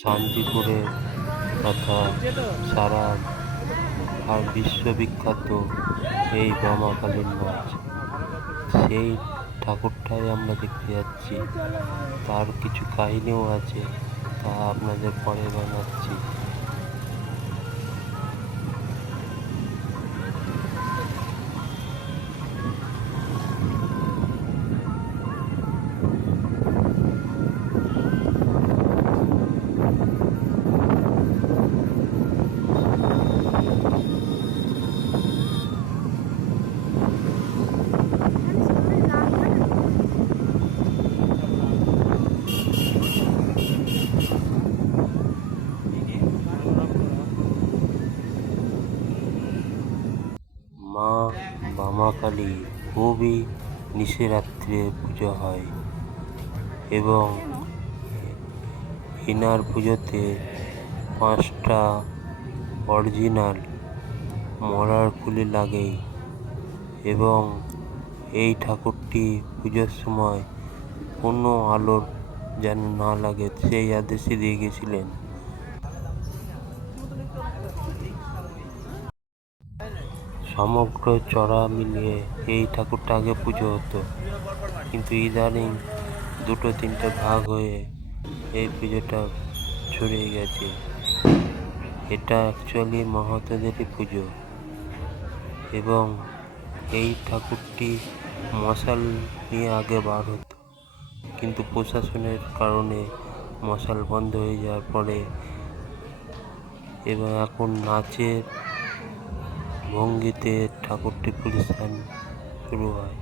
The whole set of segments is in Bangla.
শান্তিপুরে তথা সারা আর বিশ্ববিখ্যাত এই রমাকালীর নাচ, সেই ঠাকুরটাই আমরা দেখতে যাচ্ছি। তার কিছু কাহিনীও আছে, তা আপনাদের পরে জানাচ্ছি। মা বামাকালী খুবই নিশিরাত্রে পুজো হয় এবং এনার পুজোতে 5টা অরিজিনাল মরার কুলি লাগে এবং এই ঠাকুরটি পুজোর সময় কোনো আলোর যেন না লাগে সেই আদেশে দিয়ে গেছিলেন। সমগ্র চড়া মিলিয়ে এই ঠাকুরটা আগে পুজো হতো, কিন্তু ইদানিং 2-3টে ভাগ হয়ে এই পুজোটা ছড়িয়ে গেছে। এটা অ্যাকচুয়ালি মাহাতোদেরই পুজো এবং এই ঠাকুরটি মশাল নিয়ে আগে বার হতো, কিন্তু প্রশাসনের কারণে মশাল বন্ধ হয়ে যাওয়ার পরে এবং এখন নাচের ভঙ্গিতে ঠাকুরটি পরিবেশন শুরু হয়।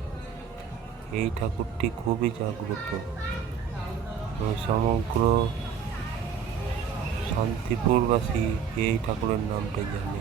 এই ঠাকুরটি খুবই জাগ্রত এবং সমগ্র শান্তিপুরবাসী এই ঠাকুরের নামটা জানে।